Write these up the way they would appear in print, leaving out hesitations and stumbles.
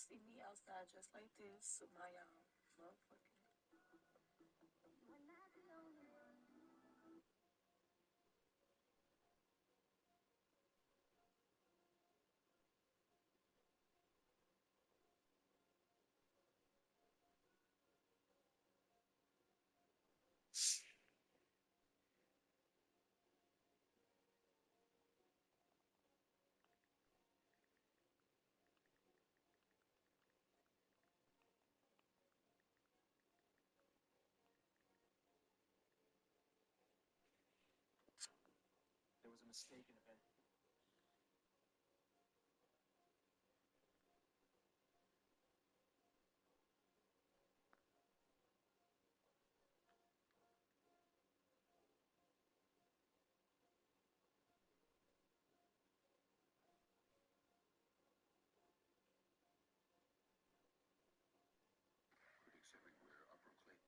see me outside just like this with my motherfucking. There was a mistake in event. Critics everywhere, Upper Clayton.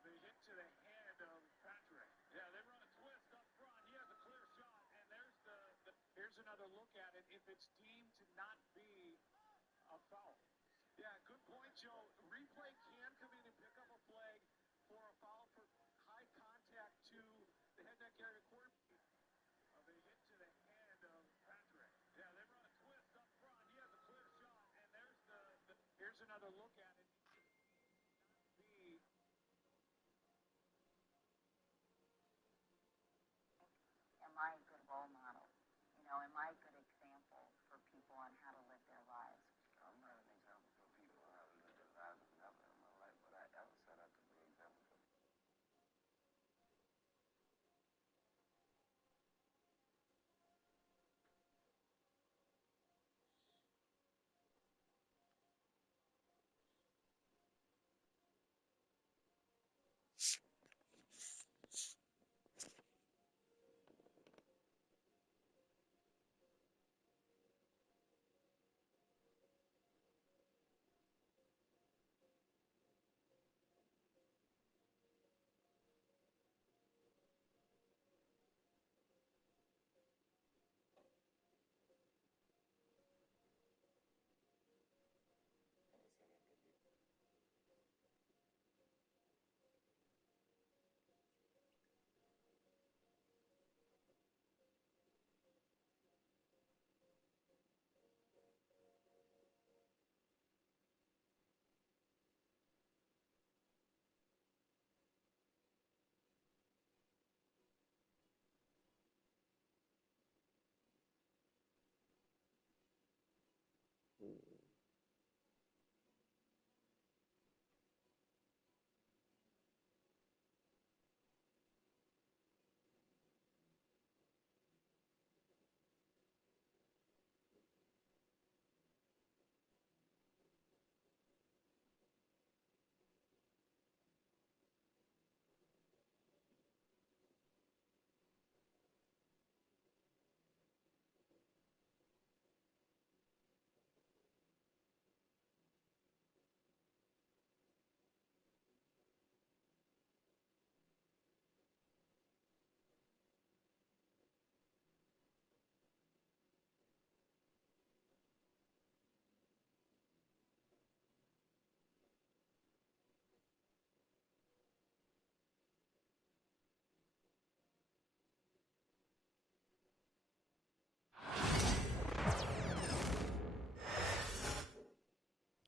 They hit to the hand of Patrick. Yeah, they run a twist up front. He has a clear shot, and there's here's another look at it. If it's deemed to not be a foul. Yeah, good point, Joe. Replay can come in and pick up a flag for a foul for high contact to the head neck area court. They hit to the hand of Patrick. Yeah, they run a twist up front. He has a clear shot, and there's here's another look at it. Be am I a good role model? Am I a good example for people on how to live their lives? I'm not an example for people who haven't lived their lives. Never in my life would I ever set out to be an example for people.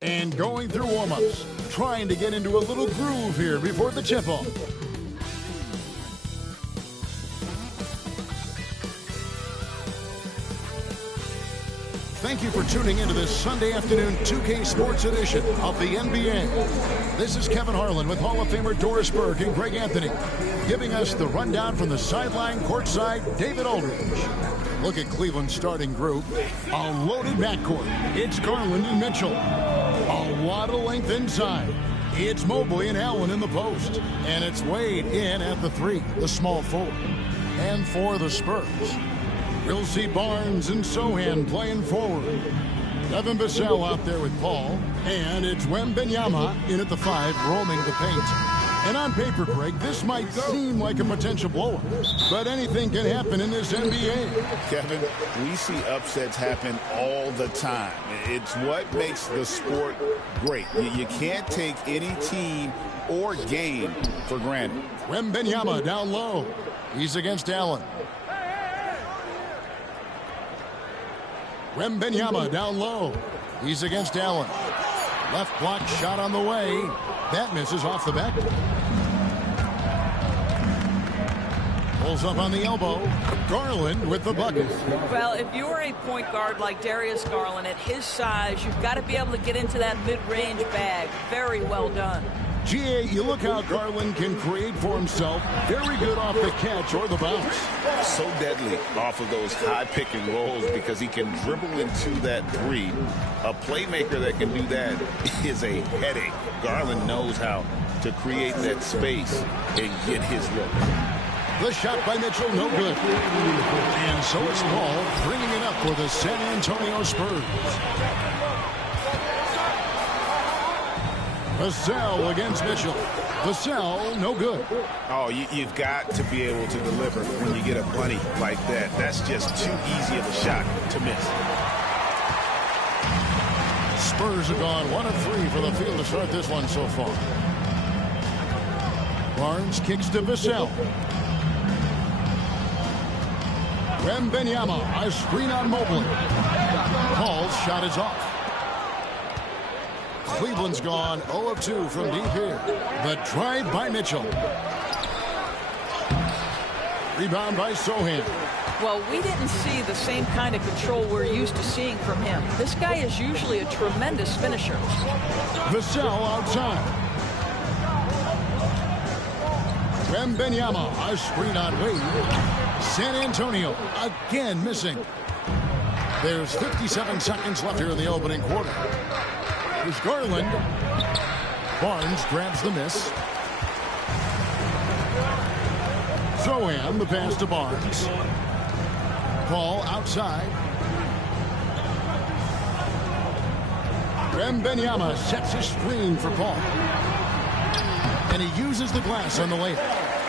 And going through warm-ups, trying to get into a little groove here before the tip-off. Thank you for tuning into this Sunday afternoon 2K Sports edition of the NBA. This is Kevin Harlan with Hall of Famer Doris Burke and Greg Anthony, giving us the rundown from the sideline courtside, David Aldridge. Look at Cleveland's starting group. A loaded backcourt. It's Garland and Mitchell. A lot of length inside. It's Mobley and Allen in the post. And it's Wade in at the three, the small forward. And for the Spurs, we'll see Barnes and Sohan playing forward. Devin Vassell out there with Paul. And it's Wembanyama in at the five, roaming the paint. And on paper, Greg, this might seem like a potential blowout, but anything can happen in this NBA. Kevin, we see upsets happen all the time. It's what makes the sport great. You can't take any team or game for granted. Wembanyama down low. He's against Allen. Wembanyama down low. He's against Allen. Left block shot on the way. That misses off the back. Pulls up on the elbow. Garland with the bucket. Well, if you're a point guard like Darius Garland, at his size, you've got to be able to get into that mid-range bag. Very well done. GA, you look how Garland can create for himself. Very good off the catch or the bounce. So deadly off of those high pick and rolls because he can dribble into that three. A playmaker that can do that is a headache. Garland knows how to create that space and get his look. The shot by Mitchell, no good. And so it's Paul bringing it up for the San Antonio Spurs. Vassell against Mitchell. Vassell, no good. Oh, you've got to be able to deliver when you get a bunny like that. That's just too easy of a shot to miss. Spurs have gone 1 of 3 for the field to start this one so far. Barnes kicks to Vassell. Wembanyama, a screen on Mobley. Paul's shot is off. Cleveland's gone 0 of 2 from deep here. The drive by Mitchell. Rebound by Sohan. Well, we didn't see the same kind of control we're used to seeing from him. This guy is usually a tremendous finisher. Vassell outside. Wembanyama, a screen on Wade. San Antonio again missing. There's 57 seconds left here in the opening quarter. Here's Garland. Barnes grabs the miss. Sohan, the pass to Barnes. Paul outside. Wembanyama sets a screen for Paul. And he uses the glass on the layup.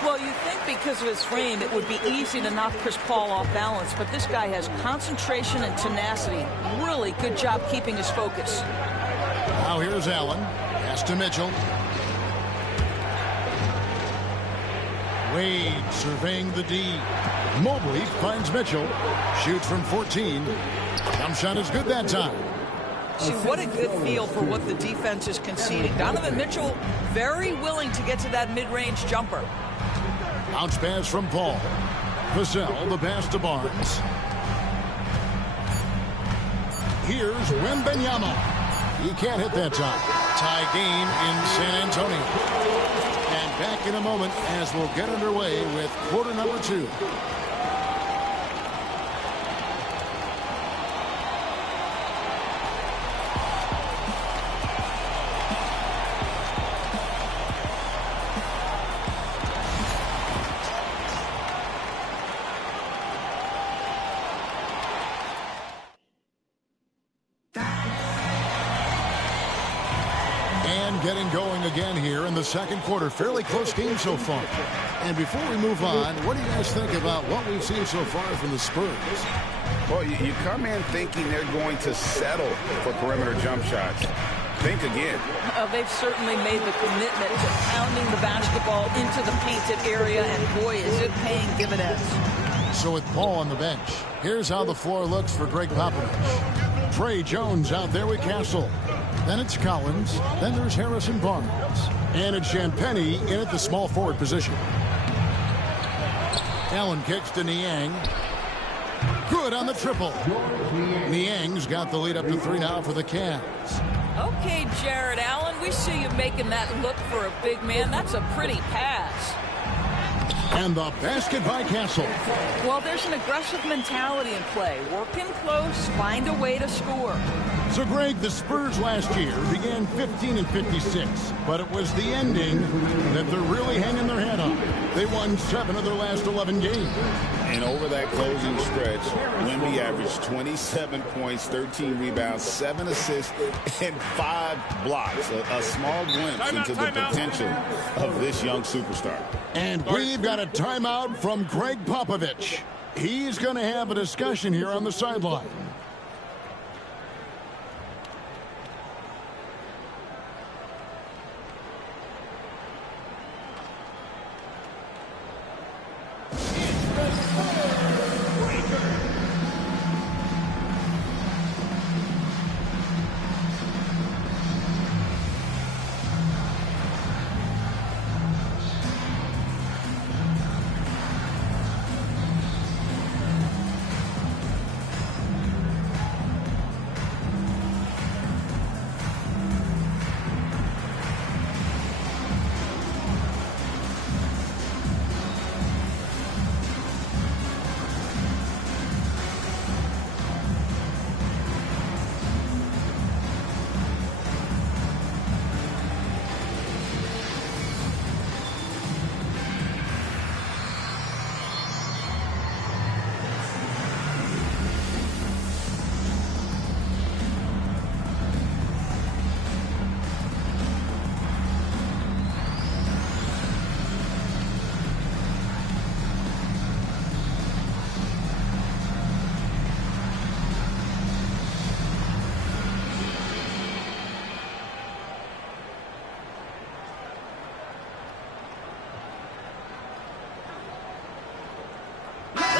Well, you think because of his frame it would be easy to knock Chris Paul off balance, but this guy has concentration and tenacity. Really good job keeping his focus. Now here's Allen. Pass to Mitchell. Wade surveying the D. Mobley finds Mitchell. Shoots from 14. Jump shot is good that time. See, what a good feel for what the defense is conceding. Donovan Mitchell very willing to get to that mid-range jumper. Bounce pass from Paul. Vassell, the pass to Barnes. Here's Wembanyama. He can't hit that time. Tie game in San Antonio. And back in a moment as we'll get underway with quarter number 2. Getting going again here in the second quarter. Fairly close game so far. And before we move on, what do you guys think about what we've seen so far from the Spurs? Well, you come in thinking they're going to settle for perimeter jump shots. Think again. They've certainly made the commitment to pounding the basketball into the painted area, and boy, is it paying dividends. So with Paul on the bench, here's how the floor looks for Greg Popovich. Trey Jones out there with Castle. Then it's Collins. Then there's Harrison Barnes. And it's Champagnie in at the small forward position. Allen kicks to Niang. Good on the triple. Niang's got the lead up to 3 now for the Cavs. Okay, Jared Allen, we see you making that look for a big man. That's a pretty pass. And the basket by Castle. Well, there's an aggressive mentality in play. Work in close, find a way to score. So, Greg, the Spurs last year began 15-56, but it was the ending that they're really hanging their head on. They won 7 of their last 11 games. And over that closing stretch, Wemby averaged 27 points, 13 rebounds, 7 assists, and 5 blocks. A small glimpse into the potential of this young superstar. And we've got a timeout from Greg Popovich. He's going to have a discussion here on the sideline.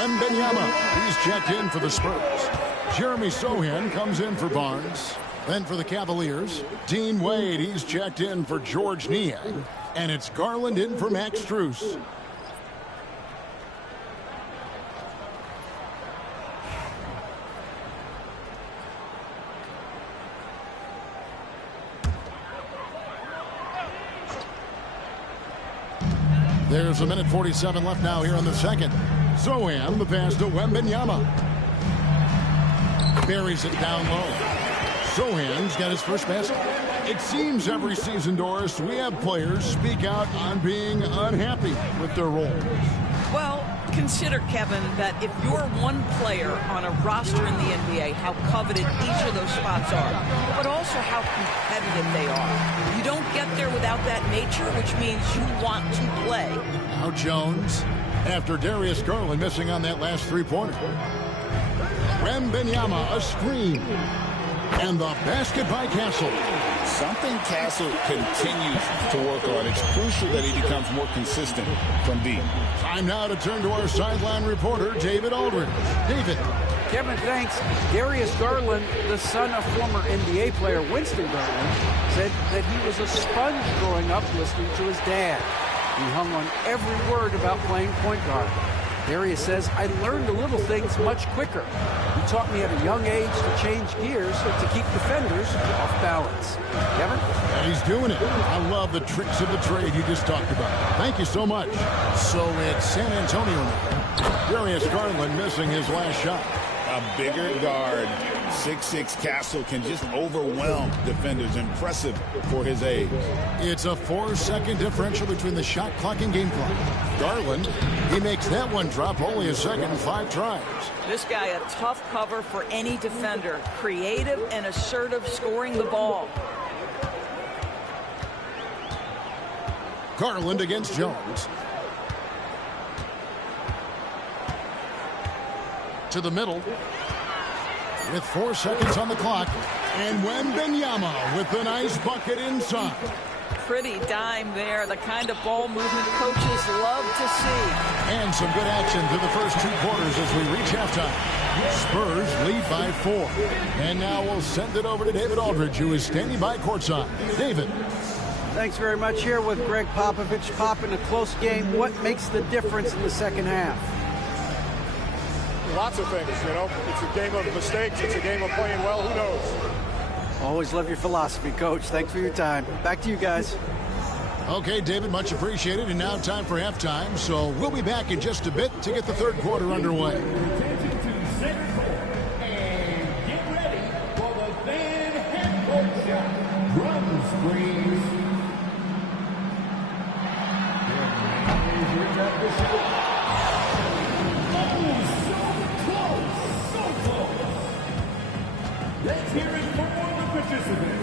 Wembanyama, he's checked in for the Spurs. Jeremy Sohan comes in for Barnes. Then for the Cavaliers, Dean Wade, he's checked in for George Niang. And it's Garland in for Max Strus. There's a minute 47 left now here in the second. Sohan, the pass to Wembanyama. Buries it down low. Sohan's got his first basket. It seems every season, Doris, we have players speak out on being unhappy with their roles. Well, consider, Kevin, that if you're one player on a roster in the NBA, how coveted each of those spots are, but also how competitive they are. You don't get there without that nature, which means you want to play. Now Jones, after Darius Garland missing on that last three-pointer. Wembanyama, a screen. And the basket by Castle. Something Castle continues to work on. It's crucial that he becomes more consistent from deep. Time now to turn to our sideline reporter, David Aldridge. David. Kevin, thanks. Darius Garland, the son of former NBA player Winston Garland, said that he was a sponge growing up listening to his dad. He hung on every word about playing point guard. Darius says, I learned the little things much quicker. He taught me at a young age to change gears to keep defenders off balance. Kevin? And he's doing it. I love the tricks of the trade you just talked about. Thank you so much. So it's San Antonio now. Darius Garland missing his last shot. A bigger guard, 6'6" Castle can just overwhelm defenders. Impressive for his age. It's a 4-second differential between the shot clock and game clock. Garland, he makes that one drop only a second, 5 tries. This guy a tough cover for any defender. Creative and assertive scoring the ball. Garland against Jones. To the middle with 4 seconds on the clock, and Wembanyama with the nice bucket inside. Pretty dime there, the kind of ball movement coaches love to see. And some good action through the first 2 quarters as we reach halftime. Spurs lead by 4. And now we'll send it over to David Aldridge, who is standing by courtside. David. Thanks very much. Here with Greg Popovich. Pop, in a close game, what makes the difference in the second half? Lots of things, you know. It's a game of mistakes. It's a game of playing well. Who knows? Always love your philosophy, Coach. Thanks for your time. Back to you guys. Okay, David, much appreciated. And now time for halftime. So we'll be back in just a bit to get the third quarter underway. And get ready for the Van Let's hear it for the participants.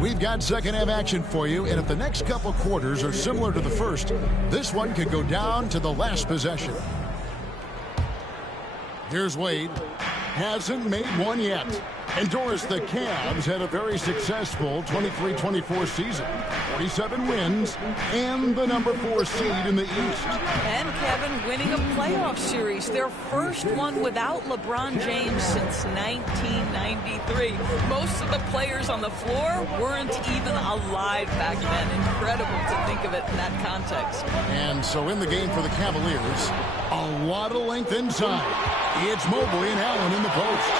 We've got second half action for you, and if the next couple quarters are similar to the first, this one could go down to the last possession. Here's Wade. Hasn't made one yet. And Doris, the Cavs had a very successful 23-24 season. 47 wins and the number 4 seed in the East. And Kevin winning a playoff series, their first one without LeBron James since 1993. Most of the players on the floor weren't even alive back then. Incredible to think of it in that context. And so in the game for the Cavaliers, a lot of length inside. It's Mobley and Allen in the post.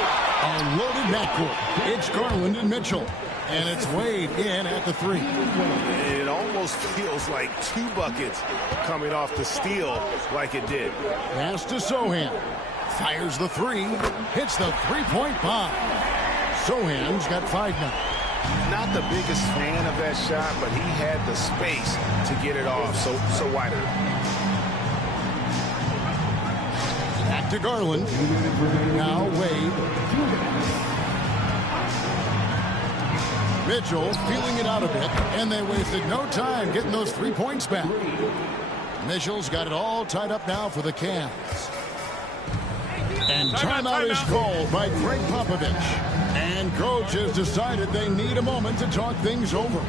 A loaded backcourt. It's Garland and Mitchell. And it's Wade in at the 3. It almost feels like 2 buckets coming off the steal like it did. Pass to Sohan. Fires the 3. Hits the three-point bomb. Sohan's got 5 now. Not the biggest fan of that shot, but he had the space to get it off. So wider. Back to Garland. Now Wade. Mitchell feeling it out a bit, and they wasted no time getting those 3 points back. Mitchell's got it all tied up now for the Cavs. And timeout is called by Greg Popovich. And coach has decided they need a moment to talk things over.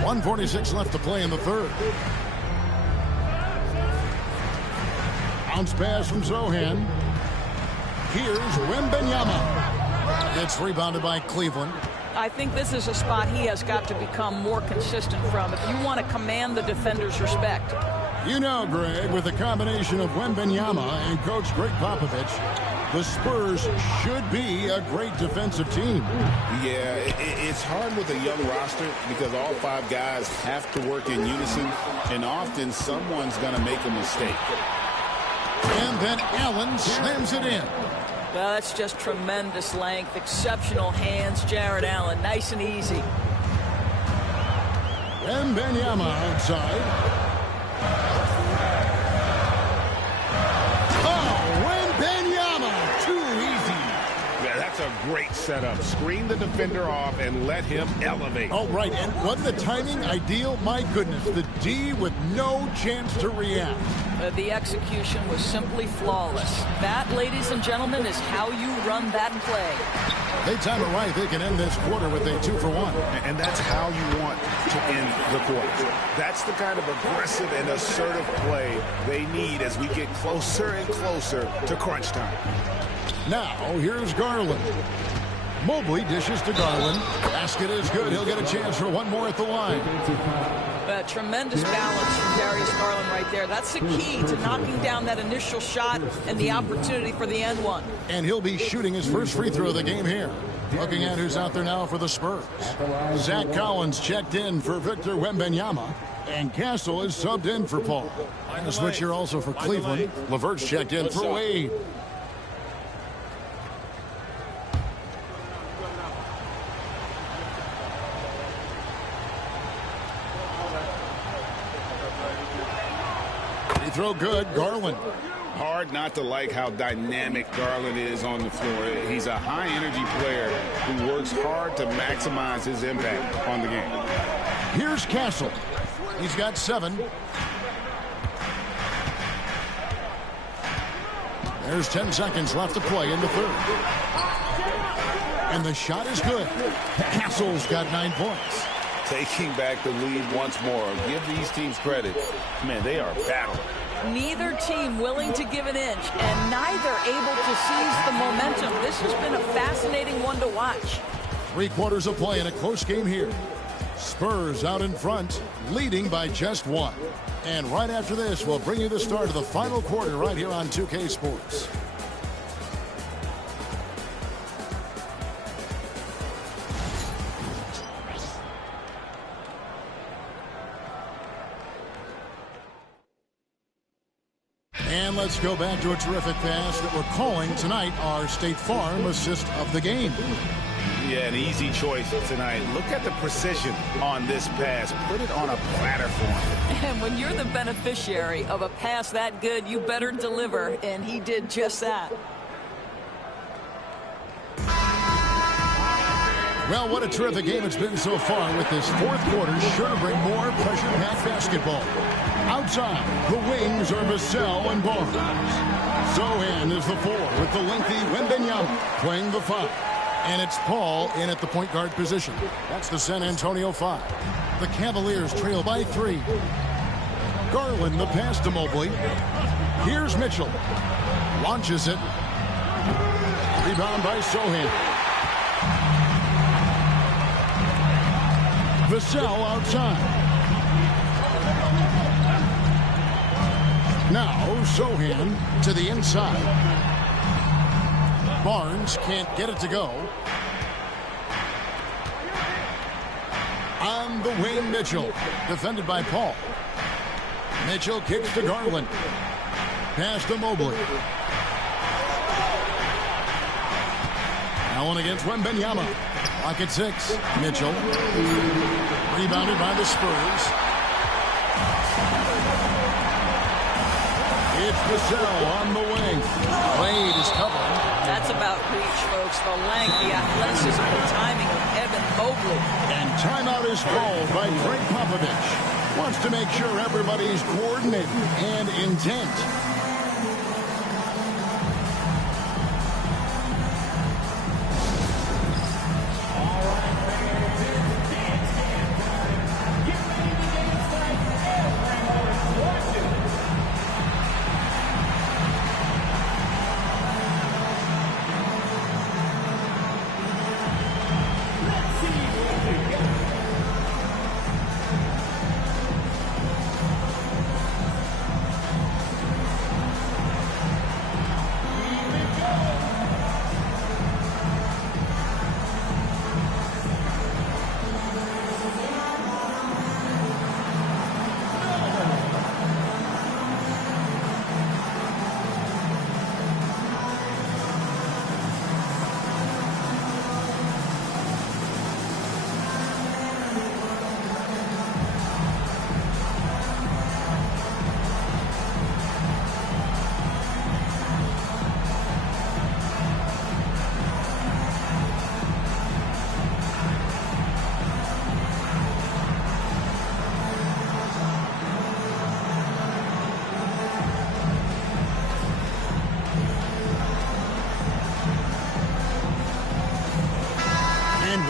.146 left to play in the third. Bounce pass from Sohan. Here's Wembanyama. It's rebounded by Cleveland. I think this is a spot he has got to become more consistent from if you want to command the defender's respect. You know, Greg, with the combination of Wembanyama and Coach Greg Popovich, the Spurs should be a great defensive team. Yeah, it's hard with a young roster because all 5 guys have to work in unison, and often someone's going to make a mistake. And then Allen slams it in. Well, that's just tremendous length, exceptional hands. Jarrett Allen, nice and easy. Wembanyama outside. Oh, Wembanyama, too easy. Yeah, that's a great setup. Screen the defender off and let him elevate. Oh, right, and wasn't the timing ideal? My goodness, the D with no chance to react. The execution was simply flawless. That, ladies and gentlemen, is how you run that play. They time it right. They can end this quarter with a 2-for-1. And that's how you want to end the quarter. That's the kind of aggressive and assertive play they need as we get closer and closer to crunch time. Now, here's Garland. Mobley dishes to Garland. Basket is good. He'll get a chance for one more at the line. Tremendous balance from Darius Garland right there. That's the key to knocking down that initial shot and the opportunity for the end one. And he'll be shooting his first free throw of the game here. Looking at who's out there now for the Spurs. Zach Collins checked in for Victor Wembanyama. And Castle is subbed in for Paul. Line the switch here also for Cleveland. LeVert's checked in for Wade. Throw good, Garland. Hard not to like how dynamic Garland is on the floor. He's a high-energy player who works hard to maximize his impact on the game. Here's Castle. He's got 7. There's 10 seconds left to play in the third. And the shot is good. Castle's got 9 points. Taking back the lead once more. Give these teams credit. Man, they are battling. Neither team willing to give an inch, and neither able to seize the momentum. This has been a fascinating one to watch. 3 quarters of play in a close game here. Spurs out in front, leading by just 1. And right after this, we'll bring you the start of the final quarter right here on 2K Sports. And let's go back to a terrific pass that we're calling tonight our State Farm assist of the game. Yeah, an easy choice tonight. Look at the precision on this pass. Put it on a platter for him. And when you're the beneficiary of a pass that good, you better deliver, and he did just that. Well, what a terrific game it's been so far, with this fourth quarter sure to bring more pressure-packed basketball. Outside, the wings are Vassell and Barnes. Sohan is the 4 with the lengthy Wembanyama playing the 5. And it's Paul in at the point guard position. That's the San Antonio 5. The Cavaliers trail by 3. Garland the pass to Mobley. Here's Mitchell. Launches it. Rebound by Sohan. Vassell outside. Now Sohan to the inside. Barnes can't get it to go. On the wing, Mitchell. Defended by Paul. Mitchell kicks to Garland. Pass to Mobley. Allen against Wembanyama. Lock at 6. Mitchell. Rebounded by the Spurs. It's Vassell on the wing. Wade is covered. That's about reach, folks. The length, the athleticism, the timing of Evan Mobley. And timeout is called by Greg Popovich. Wants to make sure everybody's coordinated and intent.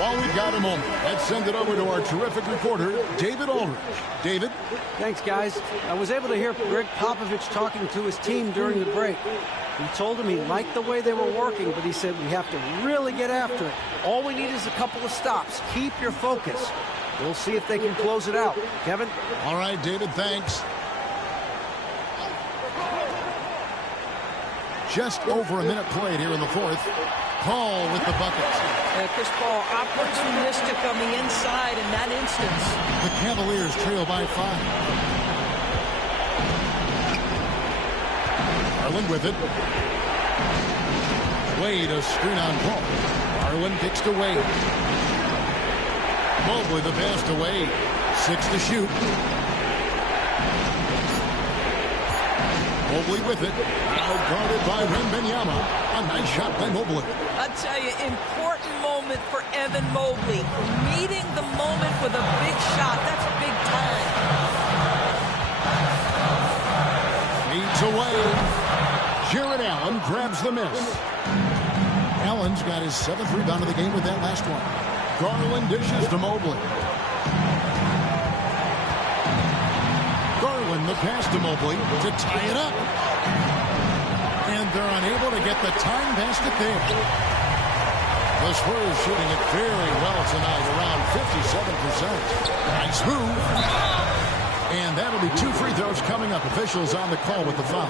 while we've got a moment, let's send it over to our terrific reporter, David Aldridge. David? Thanks, guys. I was able to hear Greg Popovich talking to his team during the break. He told them he liked the way they were working, but he said we have to really get after it. All we need is a couple of stops. Keep your focus. We'll see if they can close it out. Kevin? All right, David, thanks. Just over a minute played here in the fourth. Paul with the bucket. Chris Paul opportunistic on the inside in that instance. The Cavaliers trail by 5. Garland with it. Wade a screen on Paul. Garland kicks to Wade. Mobley the pass to Wade. 6 to shoot. Mobley with it. Now guarded by Wembanyama. A nice shot by Mobley. I tell you, important moment for Evan Mobley. Meeting the moment with a big shot. That's big time. Feeds away. Jarrett Allen grabs the miss. Allen's got his 7th rebound of the game with that last one. Garland dishes to Mobley. Garland the pass to Mobley to tie it up. And they're unable to get the time basket there. The Spurs shooting it very well tonight, around 57%. Nice move. And that'll be 2 free throws coming up. Officials on the call with the foul.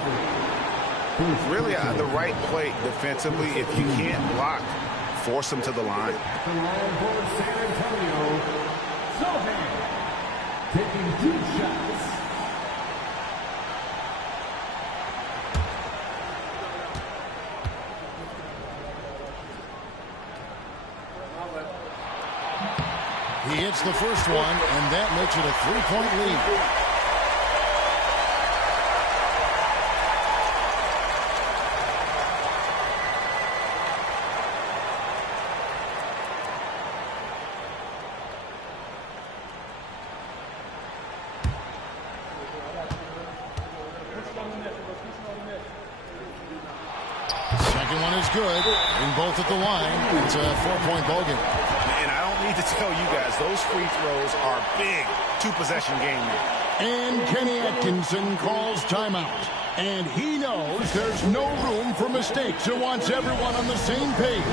Really the right play defensively. If you can't block, force them to the line. The line for San Antonio, Sochan taking 2 shots. He hits the first one, and that makes it a 3-point lead. Second one is good. In both at the line. It's a 4-point ball game. And I don't need to tell you guys, those free throws are big. 2-possession game now. And Kenny Atkinson calls timeout. And he knows there's no room for mistakes. He wants everyone on the same page.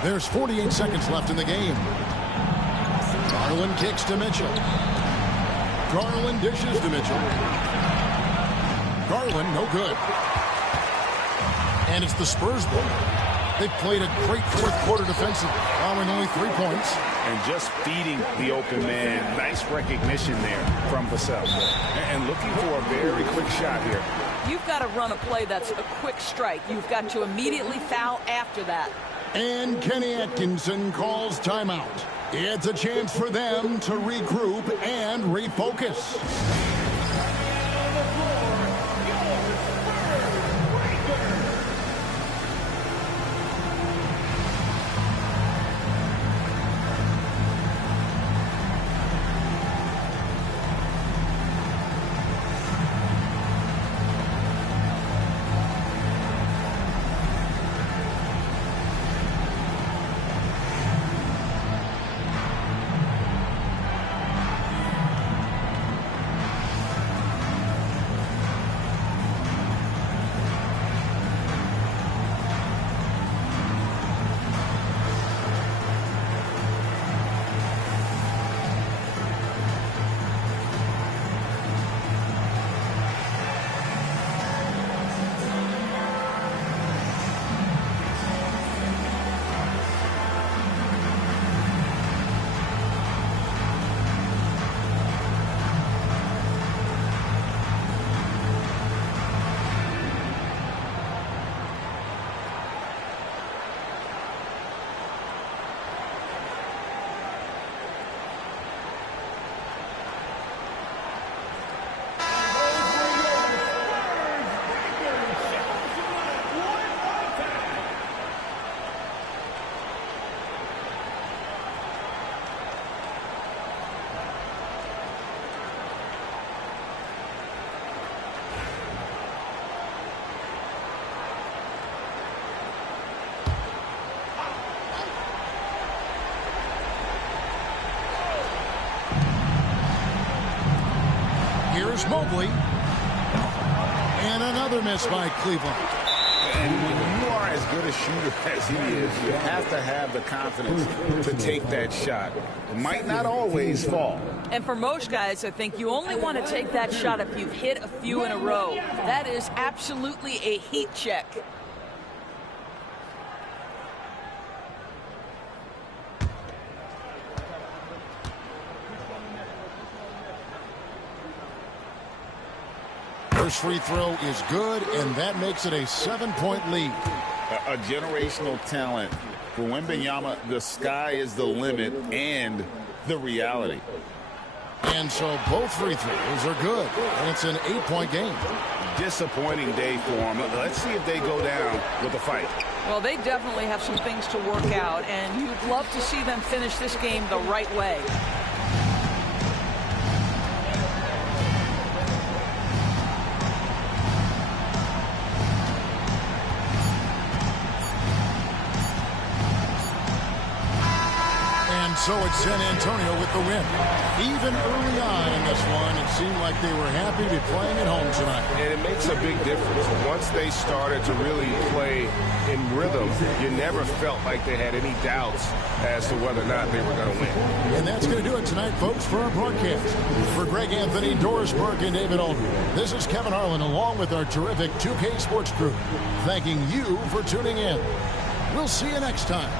There's 48 seconds left in the game. Garland kicks to Mitchell. Garland dishes to Mitchell. Garland, no good. And it's the Spurs ball. They played a great fourth quarter defensive, allowing only 3 points. And just feeding the open man. Nice recognition there from Vassell. And looking for a very quick shot here. You've got to run a play that's a quick strike. You've got to immediately foul after that. And Kenny Atkinson calls timeout. It's a chance for them to regroup and refocus. Here's Mobley. And another miss by Cleveland. And when you are as good a shooter as he is, you have to have the confidence to take that shot. It might not always fall. And for most guys, I think you only want to take that shot if you've hit a few in a row. That is absolutely a heat check. First free throw is good, and that makes it a 7-point lead. A generational talent. For Wembanyama, the sky is the limit and the reality. And so both free throws are good, and it's an 8-point game. Disappointing day for them. Let's see if they go down with a fight. Well, they definitely have some things to work out, and you'd love to see them finish this game the right way. So it's San Antonio with the win. Even early on in this one, it seemed like they were happy to be playing at home tonight. And it makes a big difference. Once they started to really play in rhythm, you never felt like they had any doubts as to whether or not they were going to win. And that's going to do it tonight, folks, for our broadcast. For Greg Anthony, Doris Burke, and David Aldridge, this is Kevin Harlan along with our terrific 2K Sports crew, thanking you for tuning in. We'll see you next time.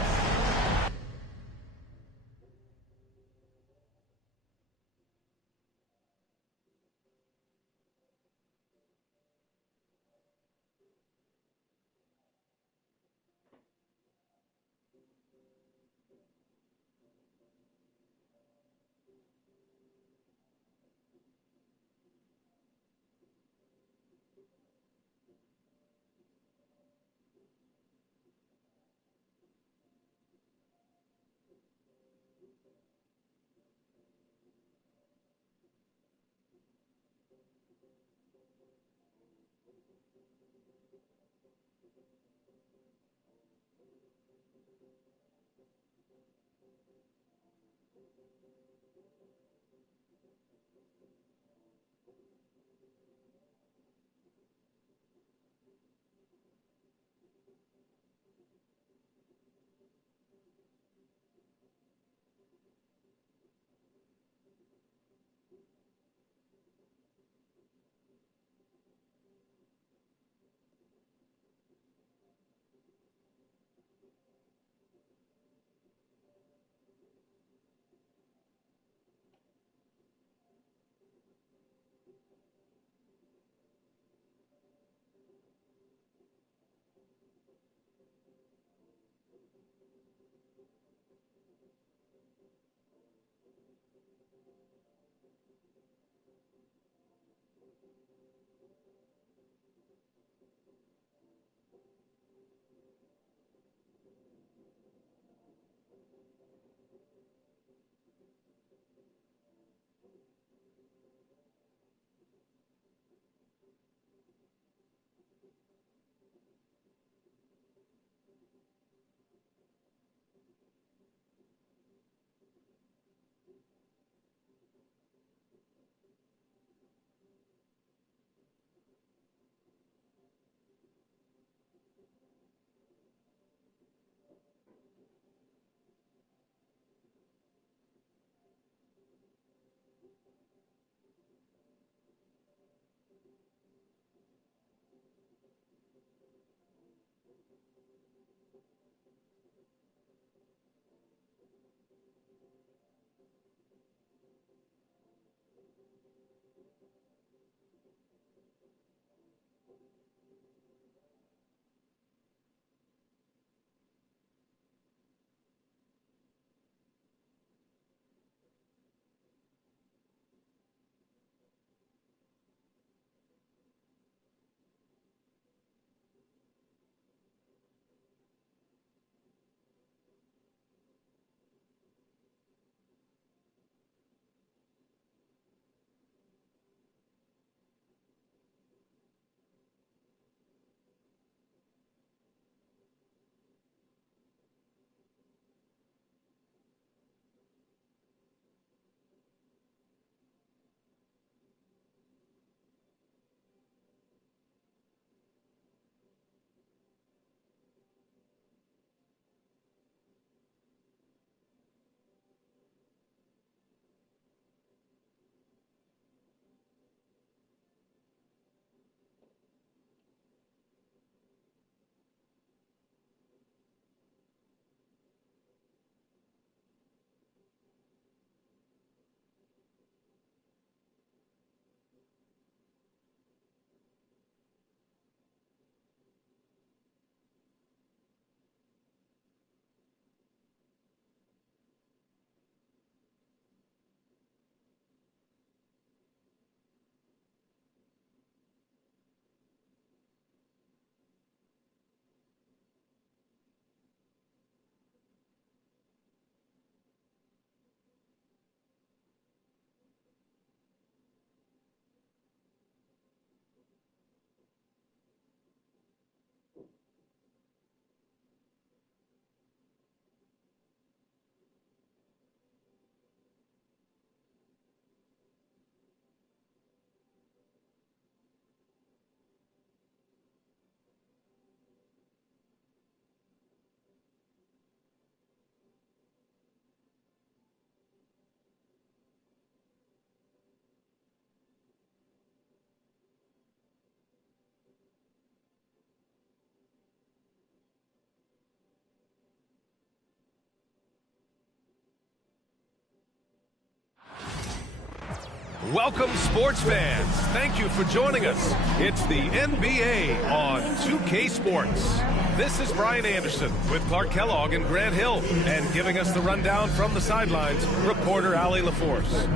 Welcome, sports fans. Thank you for joining us. It's the NBA on 2K Sports. This is Brian Anderson with Clark Kellogg and Grant Hill. And giving us the rundown from the sidelines, reporter Allie LaForce.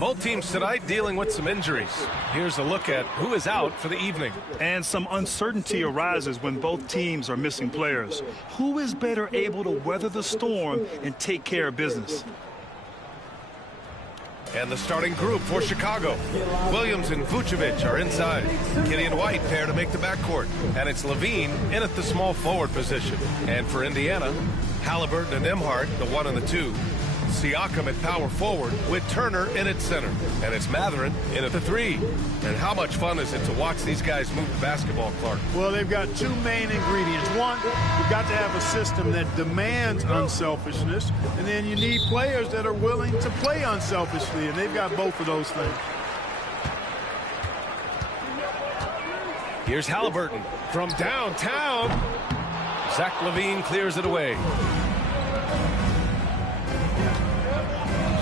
Both teams tonight dealing with some injuries. Here's a look at who is out for the evening. And some uncertainty arises when both teams are missing players. Who is better able to weather the storm and take care of business? And the starting group for Chicago. Williams and Vucevic are inside. Kenny and White pair to make the backcourt. And it's Levine in at the small forward position. And for Indiana, Halliburton and Nembhard, the 1 and the 2. Siakam at power forward with Turner in at center. And it's Mathurin in at the 3. And how much fun is it to watch these guys move the basketball, Clark? Well, they've got two main ingredients. One, you've got to have a system that demands unselfishness. And then you need players that are willing to play unselfishly. And they've got both of those things. Here's Halliburton from downtown. Zach LaVine clears it away.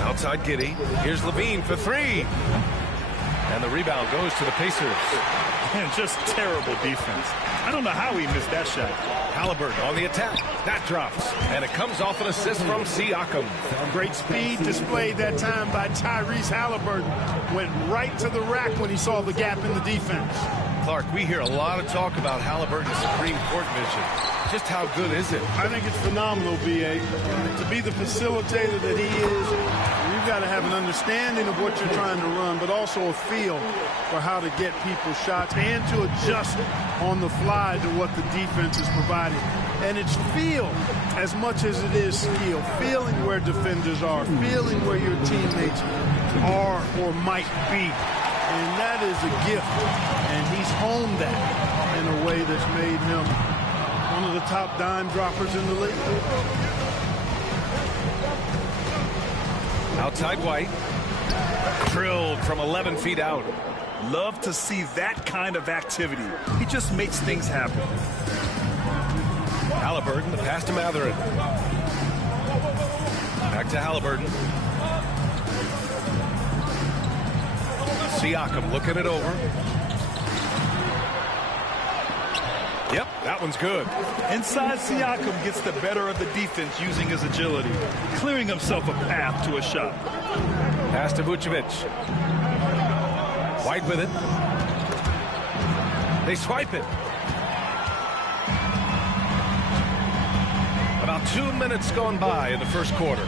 Outside Giddey. Here's Levine for 3. And the rebound goes to the Pacers. Man, just terrible defense. I don't know how he missed that shot. Halliburton on the attack. That drops. And it comes off an assist from Siakam. Great speed displayed that time by Tyrese Halliburton. Went right to the rack when he saw the gap in the defense. Clark, we hear a lot of talk about Halliburton's Supreme Court vision. Just how good is it? I think it's phenomenal, B.A. To be the facilitator that he is, you've got to have an understanding of what you're trying to run, but also a feel for how to get people shots and to adjust on the fly to what the defense is providing. And it's feel as much as it is skill. Feeling where defenders are, feeling where your teammates are or might be. And that is a gift. And he's honed that in a way that's made him one of the top dime droppers in the league. Outside White. Drilled from 11 feet out. Love to see that kind of activity. He just makes things happen. Halliburton, the pass to Mathurin. Back to Halliburton. Siakam looking it over. Yep, that one's good. Inside, Siakam gets the better of the defense using his agility, clearing himself a path to a shot. Pass to Vucevic. White with it. They swipe it. About 2 minutes gone by in the first quarter.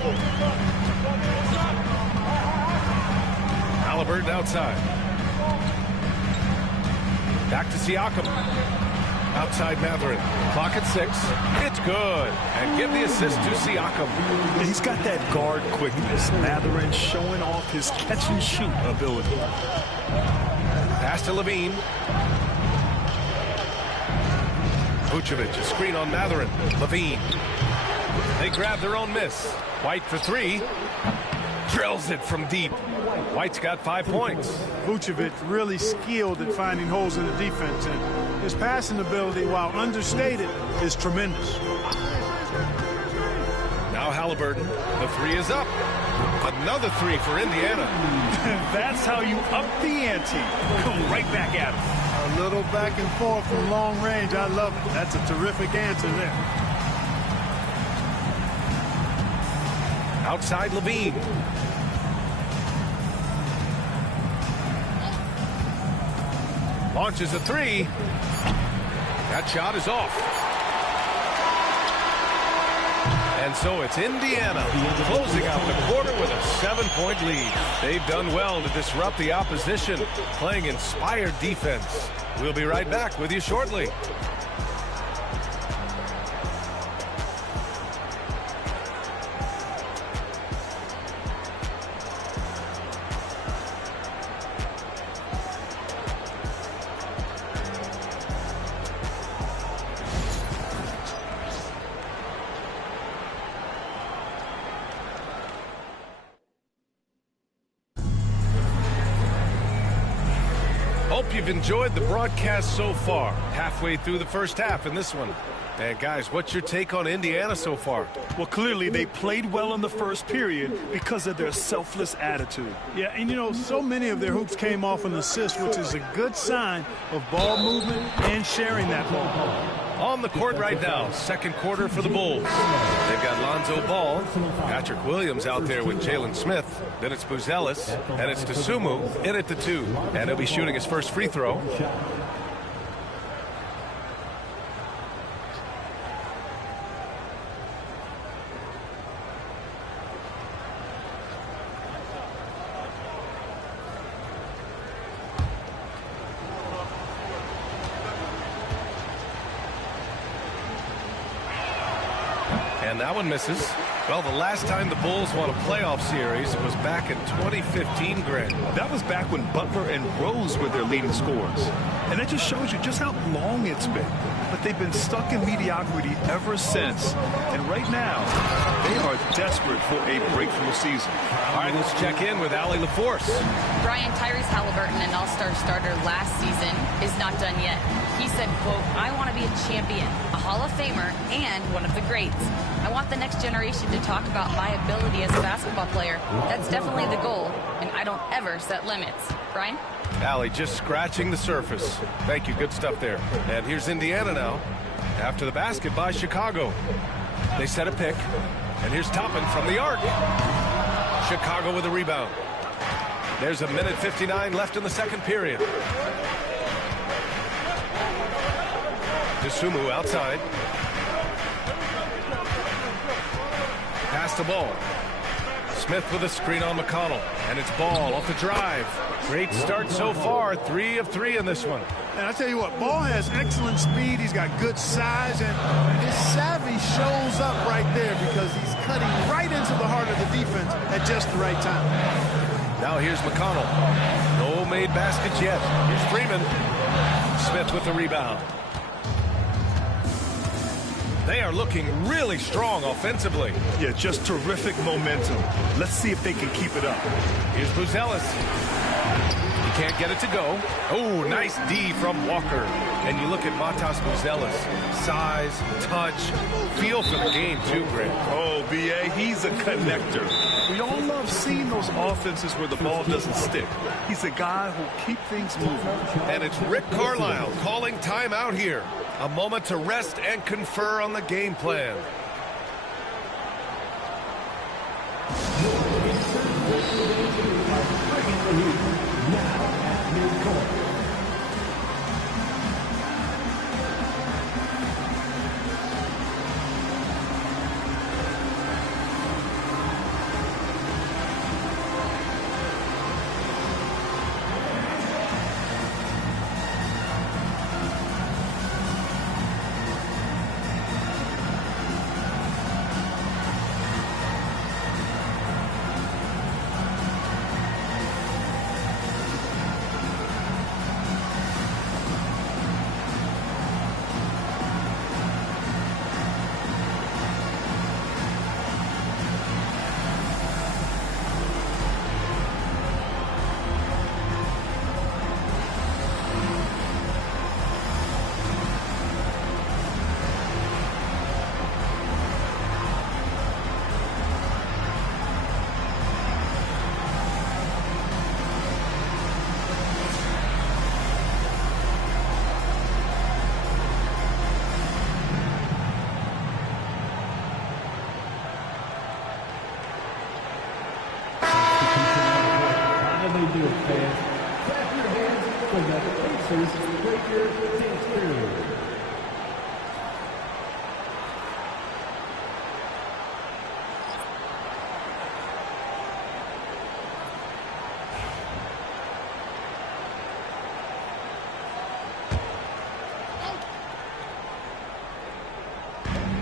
Halliburton outside. Back to Siakam. Outside Mathurin. Clock at 6. It's good. And give the assist to Siakam. He's got that guard quickness. Mathurin showing off his catch-and-shoot ability. Pass to Levine. Vucevic, a screen on Mathurin. Levine. They grab their own miss. White for 3. Drills it from deep. White's got 5 points. Vucevic really skilled at finding holes in the defense, and his passing ability, while understated, is tremendous. Now Halliburton. The 3 is up. Another 3 for Indiana. That's how you up the ante. Come right back at him. A little back and forth from long range. I love it. That's a terrific answer there. Outside Levine. Launches a 3. That shot is off. And so it's Indiana closing out the quarter with a 7-point lead. They've done well to disrupt the opposition, playing inspired defense. We'll be right back with you shortly. Hope you've enjoyed the broadcast so far. Halfway through the first half in this one. And guys, what's your take on Indiana so far? Well, clearly they played well in the first period because of their selfless attitude. Yeah, and you know, so many of their hoops came off an assist, which is a good sign of ball movement and sharing that ball. On the court right now, second quarter for the Bulls. They've got Lonzo Ball, Patrick Williams out there with Jalen Smith. Then it's Buzelis, and it's Dosunmu in at the 2. And he'll be shooting his first free throw. And that one misses. Well, the last time the Bulls won a playoff series was back in 2015, Greg. That was back when Butler and Rose were their leading scorers. And that just shows you just how long it's been. But they've been stuck in mediocrity ever since. And right now, they are desperate for a breakthrough season. All right, let's check in with Allie LaForce. Brian, Tyrese Halliburton, an all-star starter last season, is not done yet. He said, quote, "I want to be a champion, a Hall of Famer, and one of the greats. I want the next generation to talk about my ability as a basketball player. That's definitely the goal, and I don't ever set limits." Brian? Allie just scratching the surface. Thank you, good stuff there. And here's Indiana now. After the basket by Chicago. They set a pick, and here's Toppin from the arc. Chicago with a rebound. There's a minute 59 left in the second period. Dosunmu outside. Pass the ball. Smith with a screen on McConnell. And it's Ball off the drive. Great start so far. 3 of 3 in this one. And I tell you what, Ball has excellent speed. He's got good size, and his savvy shows up right there because he's cutting right into the heart of the defense at just the right time. Now here's McConnell. No made baskets yet. Here's Freeman. Smith with the rebound. They are looking really strong offensively. Yeah, just terrific momentum. Let's see if they can keep it up. Here's Buzelis. He can't get it to go. Oh, nice D from Walker. And you look at Matas Buzelis. Size, touch, feel for the game too, Greg. Oh, B.A., he's a connector. We all love seeing those offenses where the ball doesn't stick. He's a guy who'll keep things moving. And it's Rick Carlisle calling timeout here. A moment to rest and confer on the game plan.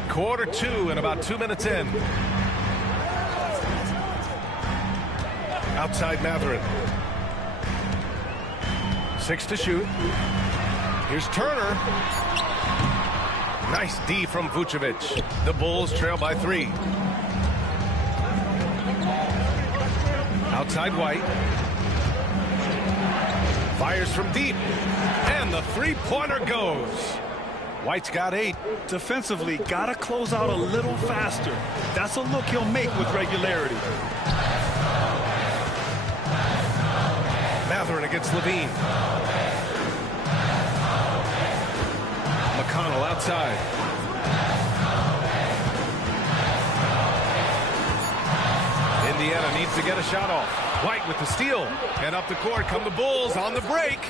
Quarter 2 and about 2 minutes in. Outside Mathurin. 6 to shoot. Here's Turner. Nice D from Vucevic. The Bulls trail by 3. Outside White. Fires from deep. And the three-pointer goes. White's got 8. Defensively, got to close out a little faster. That's a look he'll make with regularity. Mathurin against Levine. McConnell outside. Indiana needs to get a shot off. White with the steal. And up the court come the Bulls on the break.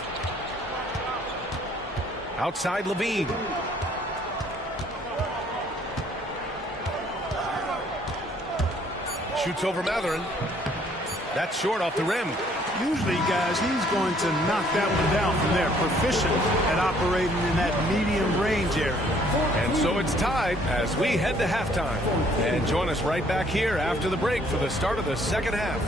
Outside Levine. Shoots over Mathurin. That's short off the rim. Usually, guys, he's going to knock that one down from there. Proficient at operating in that medium range area. And so it's tied as we head to halftime. And join us right back here after the break for the start of the second half.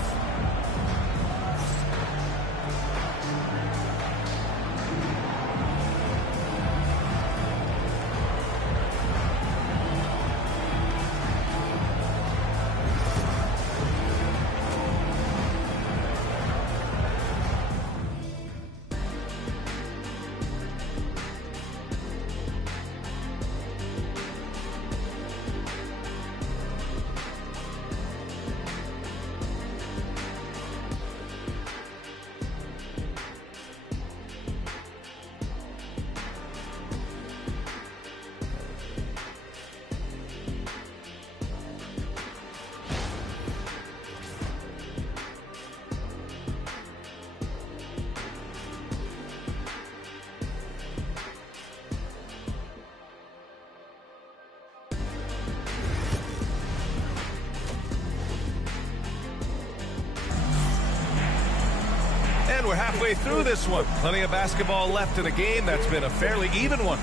We're halfway through this one. Plenty of basketball left in a game that's been a fairly even one.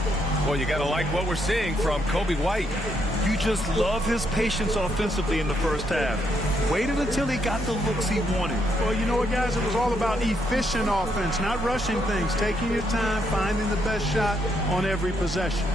Well, you got to like what we're seeing from Coby White. You just love his patience offensively in the first half. Waited until he got the looks he wanted. Well, you know what, guys? It was all about efficient offense, not rushing things, taking your time, finding the best shot on every possession.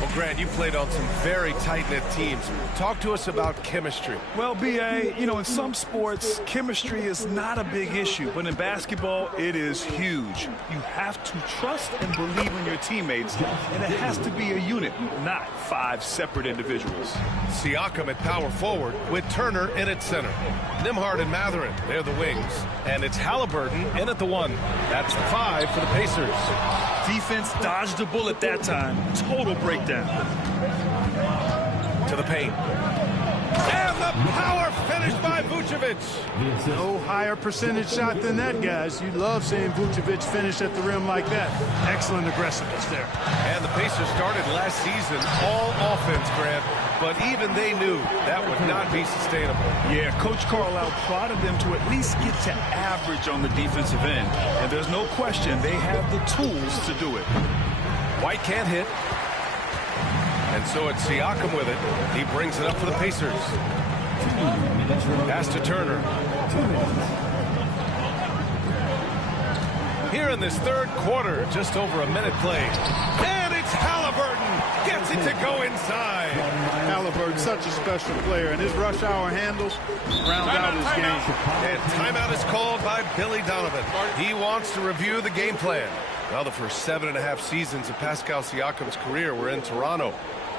Well, Grant, you played on some very tight-knit teams. Talk to us about chemistry. Well, B.A., you know, in some sports, chemistry is not a big issue, but in basketball, it is huge. You have to trust and believe in your teammates, and it has to be a unit, not 5 separate individuals. Siakam at power forward with Turner in at center. Nembhard and Mathurin, they're the wings. And it's Halliburton in at the 1. That's the 5 for the Pacers. Defense dodged the bullet that time. Total breakdown. To the paint. And the power finish by Vucevic. No higher percentage shot than that, guys. You love seeing Vucevic finish at the rim like that. Excellent aggressiveness there. And the Pacers started last season all offense, Grant, but even they knew that would not be sustainable. Yeah, Coach Carlisle prodded them to at least get to average on the defensive end. And there's no question they have the tools to do it. White can't hit. And so it's Siakam with it. He brings it up for the Pacers. Pass to Turner. Here in this third quarter, just over a minute played. And it's Halliburton. Gets it to go inside. Halliburton, such a special player, and his rush hour handles round out his game. And timeout is called by Billy Donovan. He wants to review the game plan. Well, the first 7.5 seasons of Pascal Siakam's career were in Toronto.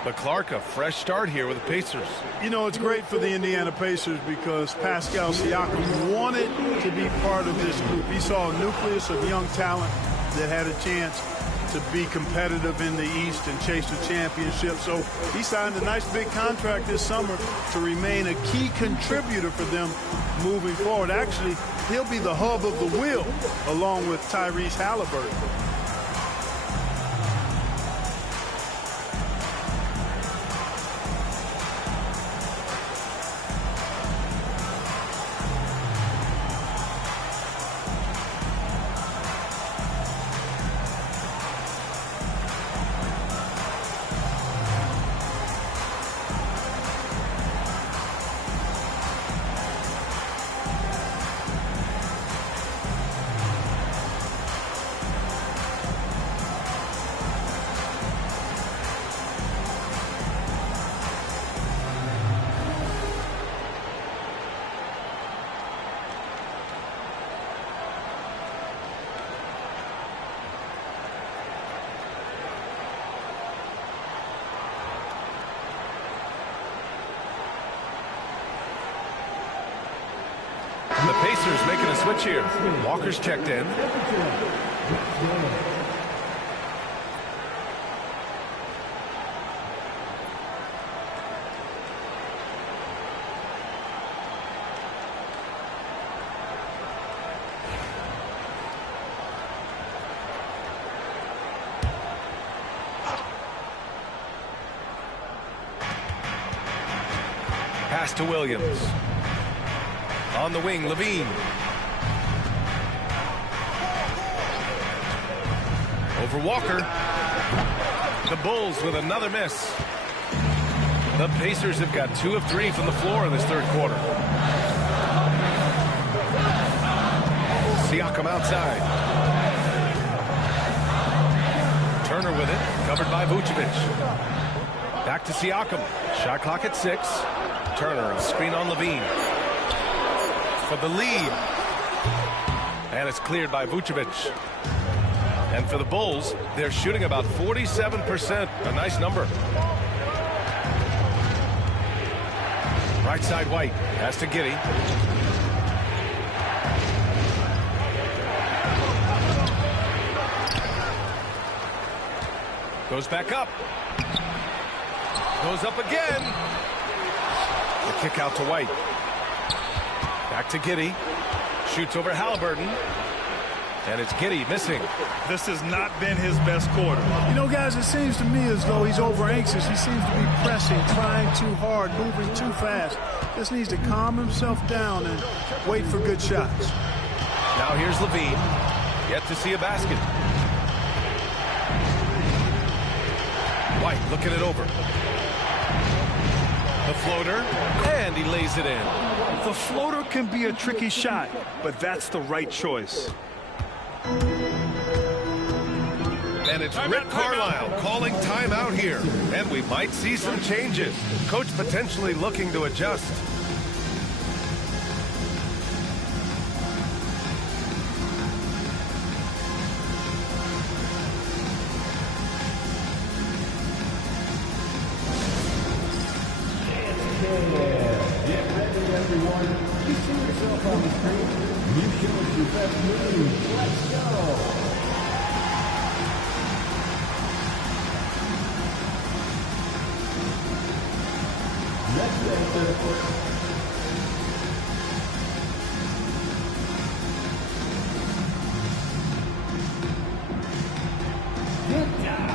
But Clark, a fresh start here with the Pacers. You know, it's great for the Indiana Pacers because Pascal Siakam wanted to be part of this group. He saw a nucleus of young talent that had a chance to be competitive in the East and chase a championship. So he signed a nice big contract this summer to remain a key contributor for them moving forward. Actually, he'll be the hub of the wheel along with Tyrese Halliburton. Pacers making a switch here. Walker's checked in. Pass to Williams. On the wing, Levine. Over Walker. The Bulls with another miss. The Pacers have got 2 of 3 from the floor in this third quarter. Siakam outside. Turner with it, covered by Vucevic. Back to Siakam. Shot clock at 6. Turner, a screen on Levine. For the lead. And it's cleared by Vucevic. And for the Bulls, they're shooting about 47%. A nice number. Right side White. Pass to Giddey. Goes back up. Goes up again. The kick out to White. Back to Giddey. Shoots over Halliburton. And it's Giddey missing. This has not been his best quarter. You know, guys, it seems to me as though he's over anxious. He seems to be pressing, trying too hard, moving too fast. Just needs to calm himself down and wait for good shots. Now here's Levine. Yet to see a basket. White looking it over. The floater, and he lays it in. The floater can be a tricky shot, but that's the right choice. And it's Rick Carlisle calling timeout here. And we might see some changes. Coach potentially looking to adjust. Get ready, everyone. You see yourself on the screen. You show us your best move. Let's go. Next answer. Get down.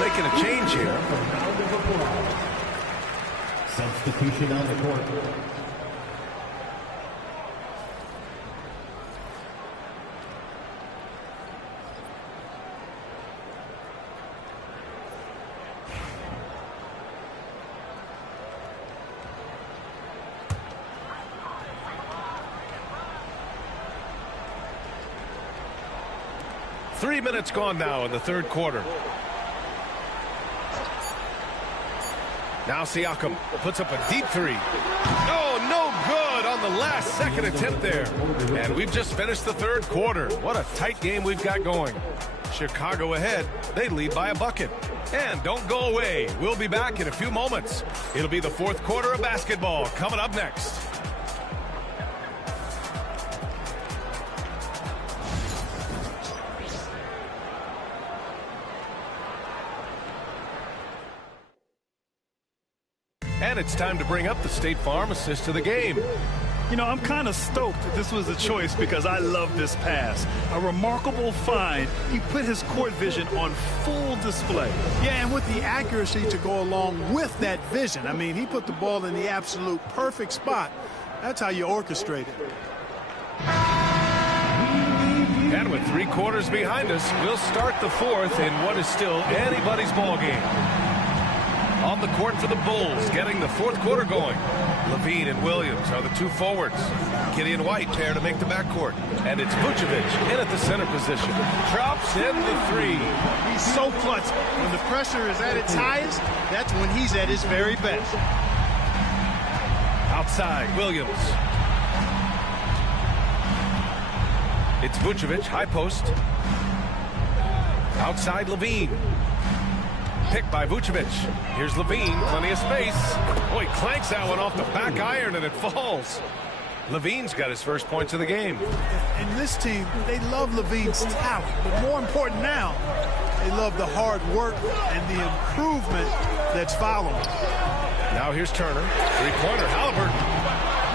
Making a change here. Substitution on the court. Three minutes gone now in the third quarter. Now Siakam puts up a deep three. Oh, no good on the last second attempt there. And we've just finished the third quarter. What a tight game we've got going. Chicago ahead. They lead by a bucket. And don't go away. We'll be back in a few moments. It'll be the fourth quarter of basketball coming up next. And it's time to bring up the State Farm assist to the game. You know, I'm kind of stoked that this was a choice because I love this pass. A remarkable find. He put his court vision on full display. Yeah, and with the accuracy to go along with that vision. I mean, he put the ball in the absolute perfect spot. That's how you orchestrate it. And with 3 quarters behind us, we'll start the 4th in what is still anybody's ball game. On the court for the Bulls, getting the 4th quarter going. Levine and Williams are the 2 forwards. Gideon White pair to make the backcourt. And it's Vucevic in at the center position. Drops in the 3. He's so clutch. When the pressure is at its highest, that's when he's at his very best. Outside, Williams. It's Vucevic, high post. Outside, Levine. Picked by Vucevic. Here's Levine, plenty of space. Oh, he clanks that one off the back iron and it falls. Levine's got his first points of the game. And this team, they love Levine's talent. But more important now, they love the hard work and the improvement that's following. Now here's Turner. 3-pointer, Halliburton.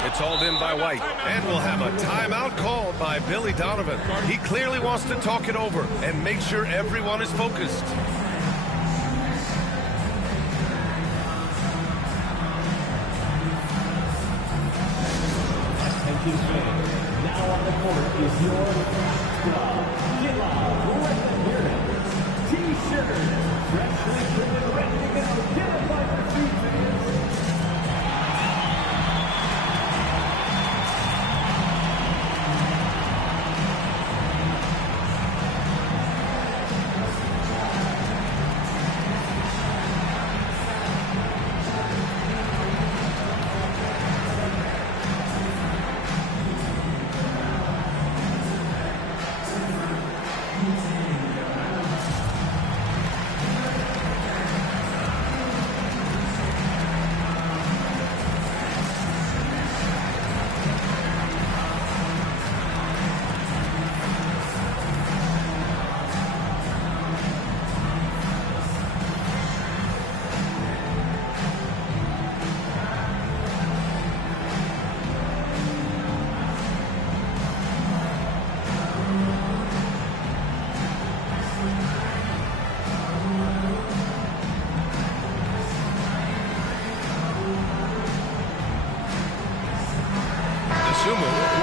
It's hauled in by White. And we'll have a timeout called by Billy Donovan. He clearly wants to talk it over and make sure everyone is focused. Now on the court is your mascot, T-shirt, freshly printed, ready to go. Get a fight for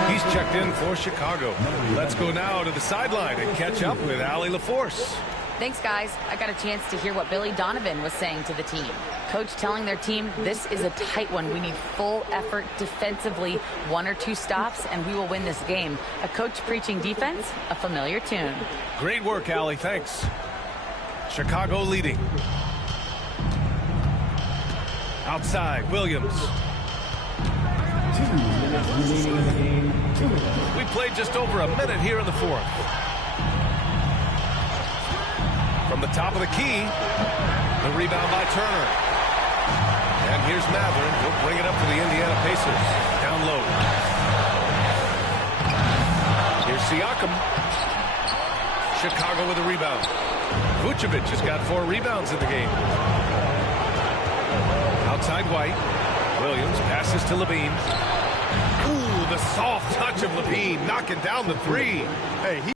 He's checked in for Chicago. Let's go now to the sideline and catch up with Allie LaForce. Thanks, guys. I got a chance to hear what Billy Donovan was saying to the team. Coach telling their team, this is a tight one. We need full effort defensively, 1 or 2 stops, and we will win this game. A coach preaching defense, a familiar tune. Great work, Allie. Thanks. Chicago leading. Outside, Williams. 2 minutes remaining in the game. 2 minutes. We played just over a minute here in the 4th. From the top of the key, the rebound by Turner. And here's Matherin. He'll bring it up for the Indiana Pacers. Down low. Here's Siakam. Chicago with a rebound. Vucevic has got 4 rebounds in the game. Outside White. Williams passes to Levine. Ooh, the soft touch of Levine knocking down the 3. Hey,